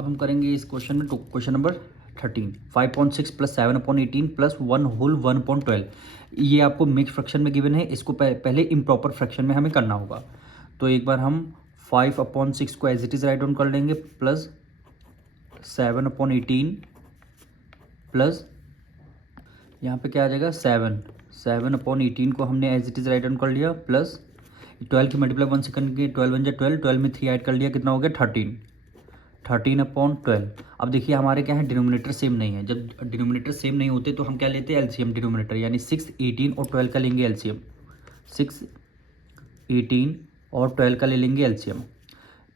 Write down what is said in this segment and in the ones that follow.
अब हम करेंगे इस क्वेश्चन में क्वेश्चन नंबर 13, 5/6 प्लस 7/18 प्लस 1/1/12। ये आपको मिक्स फ्रैक्शन में गिवन है, इसको पहले इम्प्रॉपर फ्रैक्शन में हमें करना होगा। तो एक बार हम 5/6 को as it is write down कर लेंगे, प्लस 7/18 प्लस यहाँ पे क्या आ जाएगा 7/18 को हमने as it is write down कर लिया, प्लस 12 की मल्टीप्लाई 1 से करके 12 1 12, 12 में 3 ऐड कर लिया, कितना हो गया 13/12। अब देखिए हमारे क्या है, डिनोमिनेटर सेम नहीं है। जब डिनोमिनेटर सेम नहीं होते तो हम क्या लेते हैं, एलसीएम डिनोमिनेटर, यानी 6, 18 और 12 का लेंगे एलसीएम। 6, 18 और 12 का ले लेंगे एलसीएम।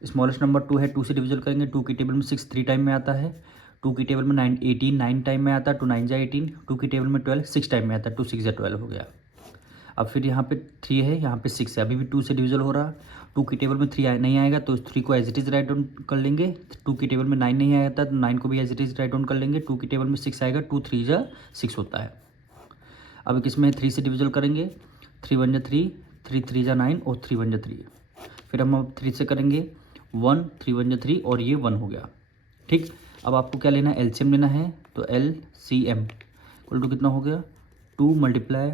स्मॉलेस्ट नंबर 2 है, 2 से डिविजन करेंगे। 2 की टेबल में 6 3 टाइम में आता है, 2 की टेबल में 18 9 टाइम में आता है, 2 9 जा 18। 2 की टेबल में 12 6 टाइम में आता है, 2 6 जा 12 हो गया। अब फिर यहाँ पे 3 है, यहाँ पे 6 है, अभी भी 2 से डिविजल हो रहा। 2 की टेबल में 3 नहीं आएगा तो 3 को as it is write down कर लेंगे। 2 की टेबल में 9 नहीं आया था तो 9 को भी as it is write down कर लेंगे। 2 की टेबल में 6 आएगा, 2 3 जा 6 होता है। अब किसमें 3 से डिविजल करेंगे, 3 1 जा 3, 3 3 जा 9 और 3 1 जा 3। फिर हम अब 3 से करेंगे 1, 3 1 जा 3 और ये 1 हो गया। ठीक, अब आपको क्या लेना है, एलसीएम लेना है। तो LCM इक्वल टू कितना हो गया, 2 मल्टीप्लाई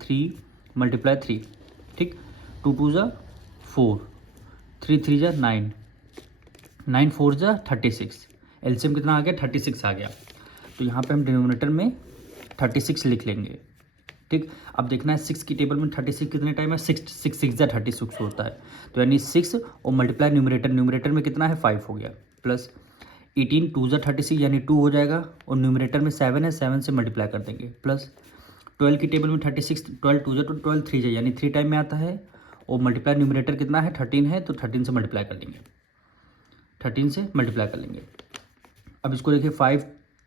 3 मल्टीप्लाई 3। ठीक, 2 2 जा 4, 3 3 जा 9, 9 4 जा 36। एलसीएम कितना आ गया, 36 आ गया। तो यहाँ पे हम डिनोमिनेटर में 36 लिख लेंगे। ठीक, अब देखना है 6 की टेबल में 36 कितने टाइम है, 6 6 6 जा 36 होता है। तो यानी 6 और मल्टीप्लाई न्यूमरेटर में कितना है 5 हो गया, प्लस 18 2 जा 36 यानी 2 हो जाएगा, और न्यूमरेटर में 7 है, 7 से मल्टीप्लाई कर देंगे, प्लस 12 की टेबल में 36, 12 2 जा तो 12 3 जा यानी 3 टाइम में आता है, और मल्टीप्लाई न्यूमरेटर कितना है 13 है, तो 13 से मल्टीप्लाई कर लेंगे, 13 से मल्टीप्लाई कर लेंगे। अब इसको देखिए 5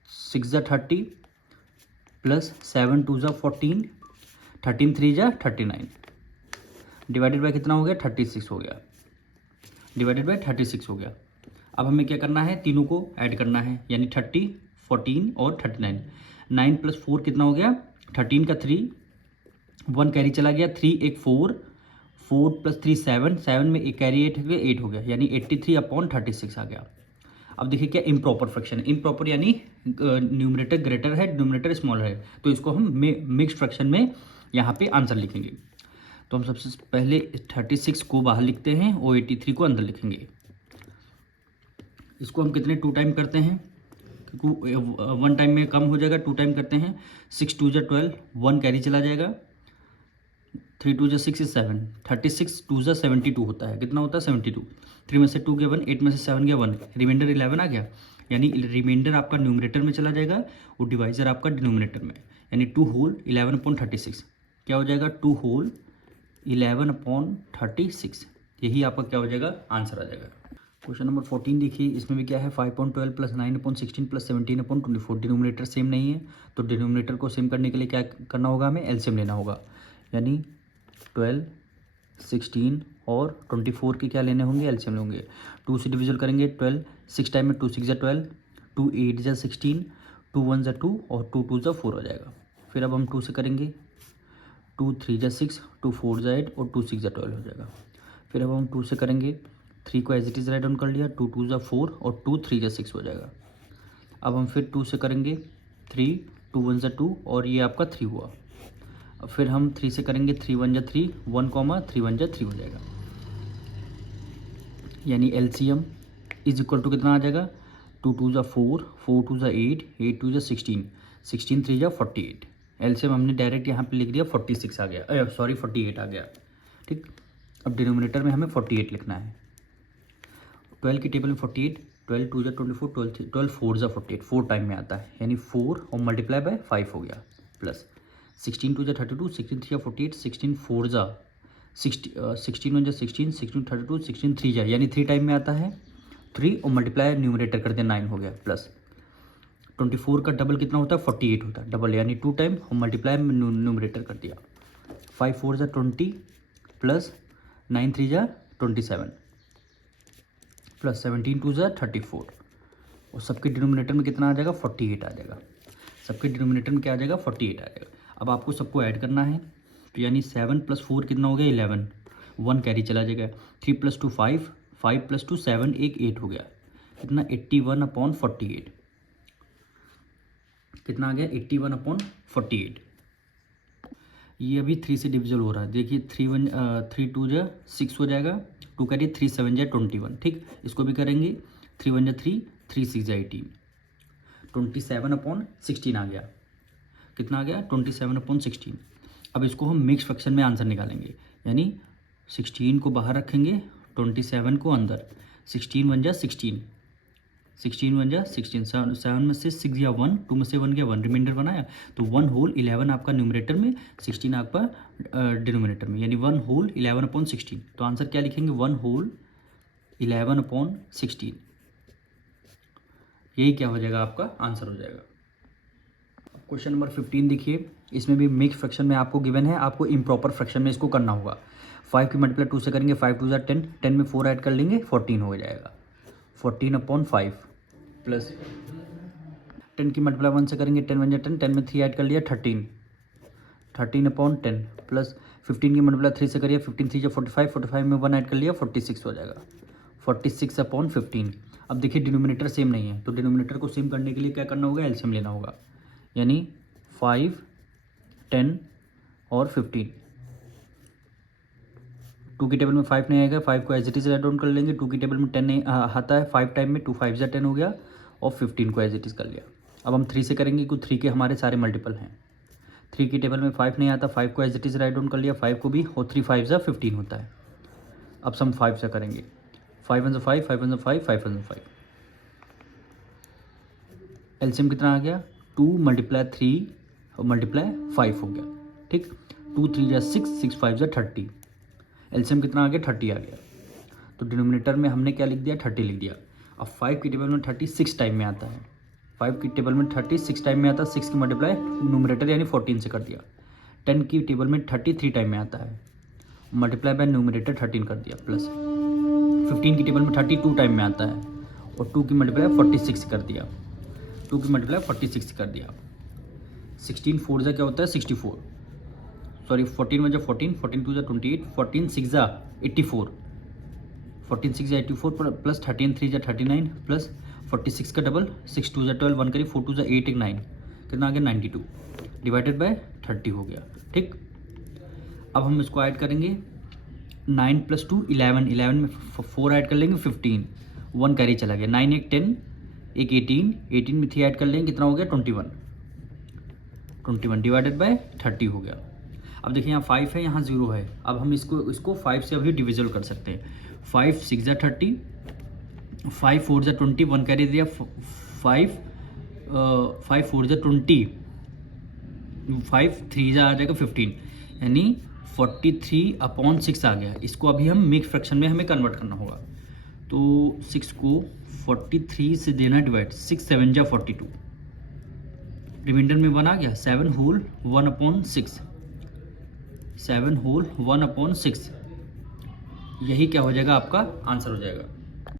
6 जा 30 प्लस 7 2 जा 14, 13 3 जा 39, डिवाइडेड बाय कितना हो गया 36 हो गया, डिवाइडेड बाय 36 हो गया। अब हमें क्या करना है, तीनों को ऐड करना है, यानी 30 14 और 39। 9 प्लस 4 कितना हो गया 13 का 3, 1 कैरी चला गया, 3 एक 4, 4 प्लस 3 7, 7 में एक कैरी 8 हो गया, 8 हो गया, यानी 83/36 आ गया। अब देखिए क्या इम्प्रॉपर फ्रैक्शन है, इम्प्रॉपर यानी न्यूमरेटर ग्रेटर है, डिनोमिनेटर स्मॉलर है, तो इसको हम मिक्स्ड फ्रैक्शन में यहाँ पे आंसर लिखेंगे। तो हम सबसे पहले 36 को बाहर लिखते हैं और 83 को अंदर लिखेंगे। इसको हम कितने 2 टाइम करते हैं, क्योंकि 1 टाइम में कम हो जाएगा, 2 टाइम करते हैं। 6 2 जा 12, 1 कैरी चला जाएगा, 3 2 जा 6 is 7, 36 2 जा 72 होता है, कितना होता है 72। 3 में से 2 गया 1, 8 में से 7 गया 1, रिमाइंडर 11 आ गया, यानी रिमाइंडर आपका न्यूमरेटर में चला जाएगा और डिवाइजर आपका डिनोमिनेटर में, यानी 2 होल 11/36 क्या हो जाएगा, 2 होल 11/36। यही आपका क्या हो जाएगा, आंसर आ जाएगा। क्वेश्चन नंबर 14 देखिए, इसमें भी क्या है 5/12 प्लस 9/16 प्लस 17/24। डिनोमिनेटर सेम नहीं है, तो डिनोमिनेटर को सेम करने के लिए क्या करना होगा, हमें एलसीएम लेना होगा, यानी 12 16 और 24 के क्या लेने होंगे, एलसीएम लेंगे। 2 से डिविजन करेंगे 12, 6 टाइम में 2 6 जा 12, 2 8 जा 16, 2 1 जा 2 और 2 2 जा 4 हो जाएगा। फिर अब हम 2 से करेंगे, 2 3 जा 6, 2 4 जा 8 और 2 6 जा 12 हो जाएगा। फिर अब हम 2 से करेंगे, 3 को as it is write down कर लिया, 2 2 जा 4 और 2 3 जा 6 हो जाएगा। अब हम फिर 2 से करेंगे 3, 2 1 जा 2 और ये आपका 3 हुआ। अब फिर हम 3 से करेंगे, 3 1 जा 3, 1 3 1 जा 3 हो जाएगा, यानी एलसीएम इज इक्वल टू कितना आ जाएगा, 2 2 जा 4, 4 2 जा 8, 8 2 जा 16, 16 3 जा 48। एलसीएम हमने डायरेक्ट यहाँ पे लिख दिया 46 आ गया, सॉरी 48 आ गया। ठीक, अब डिनोमिनेटर में हमें 48 लिखना है। 12 की टेबल में 48, 12 2 जा 24, 12 4 जा 48, 4 टाइम में आता है, यानी 4 और मल्टीप्लाई बाय 5 हो गया, प्लस 16 2 जा 32, 16 3 जा 48, 16 4 जा 16 1 जा 16, 16 32, 16 3 जा यानी 3 टाइम में आता है, 3 और मल्टीप्लाई न्यूमरेटर कर दिया 9 हो गया, प्लस 24 का डबल कितना होता है 48 होता है, डबल यानी 2 टाइम और मल्टीप्लाई न्यूमरेटर कर दिया। 5 4 जा 20 प्लस 9 3 जा 27 प्लस 17 2 जा 34, और सबके डिनोमिनेटर में कितना आ जाएगा 48 आ जाएगा। सबके डिनोमिनेटर में क्या आ जाएगा 48 आ जाएगा। अब आपको सबको ऐड करना है, तो यानी 7 + 4 कितना हो गया 11, 1 कैरी चला जाएगा, 3 + 2 5, 5 + 2 7, एक 8 हो गया, कितना 81/48, कितना आ गया 81/48। ये अभी 3 से डिविजल हो रहा है, देखिए 3 2 जा 6 हो जाएगा, 2 करिए 3 7 जा 21, ठीक। इसको भी करेंगे 3 1 जा 3, 3 6 जा 18, 27/16 आ गया, कितना आ गया 27/16। अब इसको हम मिक्स फ्रैक्शन में आंसर निकालेंगे, यानी 16 को बाहर रखेंगे, 27 को अंदर, 16 1 जा 16, 16 1 जा 16, 7 में से 6 गया 1, 2 में से 1 गया 1, रिमाइंडर बनाया, तो 1 होल 11 आपका न्यूमरेटर में, 16 आपका डिनोमिनेटर में, यानी 1 होल 11/16। तो आंसर क्या लिखेंगे 1 होल 11/16, यही क्या हो जाएगा आपका आंसर हो जाएगा। क्वेश्चन नंबर 15 देखिए, इसमें भी मिक्स फ्रैक्शन में आपको गिवन है, आपको इम्प्रॉपर फ्रैक्शन में इसको करना होगा। 5 की मल्टीप्लाई 2 से करेंगे, 5 2 जा 10, 10 में 4 ऐड कर लेंगे 14 हो जाएगा, 14/5 प्लस 10 की मल्टीप्लाई 1 से करेंगे, 10 1 जा 10, 10 में 3 ऐड कर लिया 13, 13/10 प्लस 15 की मल्टीप्लाई 3 से करिए, 15 3 जा 45, 45 में 1 ऐड कर लिया 46 हो जाएगा, 46/15। अब देखिए डिनोमिनेटर सेम नहीं है, तो डिनोमिनेटर को सेम करने के लिए क्या करना होगा, एलसीएम लेना होगा, यानी 5 10 और 15। 2 की टेबल में 5 नहीं आएगा, 5 को as it is write down कर लेंगे, 2 की टेबल में 10 नहीं आता है, 5 टाइम में 2 5 जा 10 हो गया, और 15 को एज इट इज कर लिया। अब हम 3 से करेंगे, क्योंकि 3 के हमारे सारे मल्टीपल हैं, 3 की टेबल में 5 नहीं आता, 5 को as it is write down कर लिया, 5 को भी, और 3 5 जा 15 होता है। अब सम 5 से करेंगे, 5 1 जा 5, 5 1 जा 5, 5 1 जा 5, एलसीएम कितना आ गया 2 × 3 × 5 हो गया, ठीक। 2 3 जा 6, 6 5 जा 30, एलसीएम कितना आ गया 30 आ गया। तो डिनोमिनेटर में हमने क्या लिख दिया 30 लिख दिया। अब 5 की टेबल में 36 टाइम में आता है, 5 की टेबल में 36 टाइम में आता है, 6 की मल्टीप्लाई न्यूमरेटर यानी 14 से कर दिया। 10 की टेबल में 33 टाइम में आता है, मल्टीप्लाई बाय न्यूमरेटर 13 कर दिया, प्लस 15 की टेबल में 32 टाइम में आता है, और 2 की मल्टीप्लाई 46 कर दिया, 2 की मल्टीप्लाई 46 कर दिया। 16 4 जा क्या होता है 64, सॉरी 14 1 जा 14, 14 2 जा 28, 14 6 जा 84, 14 6 जा 84 प्लस 13 3 जा 39 प्लस 46 का डबल 6 2 जा 12, 1 करिए 4 2 जा 8 1 9, कितना आ गया 92 डिवाइडेड बाय 30 हो गया, ठीक। अब हम इसको ऐड करेंगे, 9 + 2 11, 11 में 4 ऐड कर लेंगे 15, 1 कैरी चला गया, 9 1 10, एक 18, 18 में 3 ऐड कर लेंगे, कितना हो गया 21, 21 डिवाइडेड बाय 30 हो गया। अब देखिए यहाँ 5 है, यहाँ 0 है, अब हम इसको 5 से अभी डिविजल कर सकते हैं। 5 6 जा 30, 5 4 जा 20, 1 कैरी दिया, 5 4 जा 20, 5 3 जा आ जाएगा 15, यानी 43/6 आ गया। इसको अभी हम मिक्स फ्रैक्शन में हमें कन्वर्ट करना होगा, तो 6 को 43 से देना डिवाइड, 6 7 जा 42, रिमाइंडर में 1 आ गया, 7 होल 1/6, 7 होल 1/6, यही क्या हो जाएगा आपका आंसर हो जाएगा।